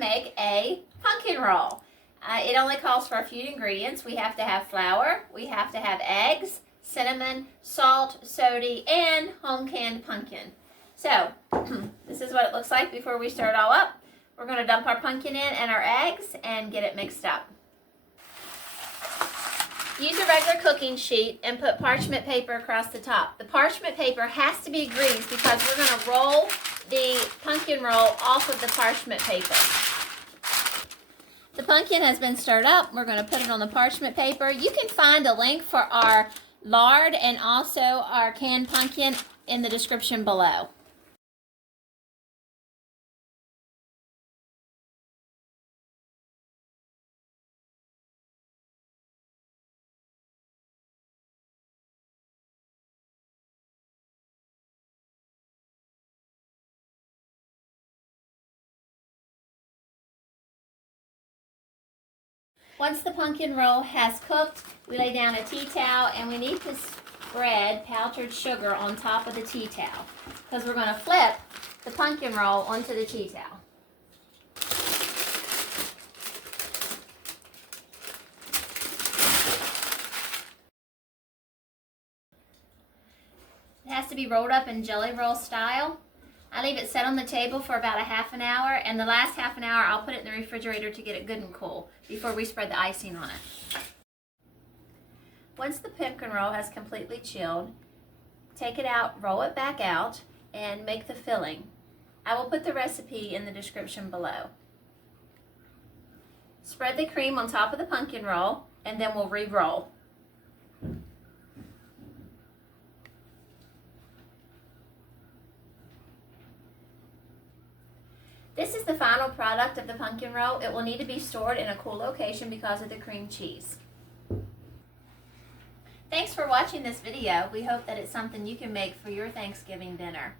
make a pumpkin roll. It only calls for a few ingredients. We have to have flour, we have to have eggs, cinnamon, salt, soda, and home canned pumpkin. So, this is what it looks like before we stir it all up. We're going to dump our pumpkin in and our eggs and get it mixed up. Use a regular cooking sheet and put parchment paper across the top. The parchment paper has to be greased because we're going to roll the pumpkin roll off of the parchment paper. The pumpkin has been stirred up. We're going to put it on the parchment paper. You can find a link for our lard and also our canned pumpkin in the description below. Once the pumpkin roll has cooked, we lay down a tea towel and we need to spread powdered sugar on top of the tea towel because we're going to flip the pumpkin roll onto the tea towel. It has to be rolled up in jelly roll style. I leave it set on the table for about a half an hour, and the last half an hour I'll put it in the refrigerator to get it good and cool before we spread the icing on it. Once the pumpkin roll has completely chilled, take it out, roll it back out, and make the filling. I will put the recipe in the description below. Spread the cream on top of the pumpkin roll, and then we'll re-roll. This is the final product of the pumpkin roll. It will need to be stored in a cool location because of the cream cheese. Thanks for watching this video. We hope that it's something you can make for your Thanksgiving dinner.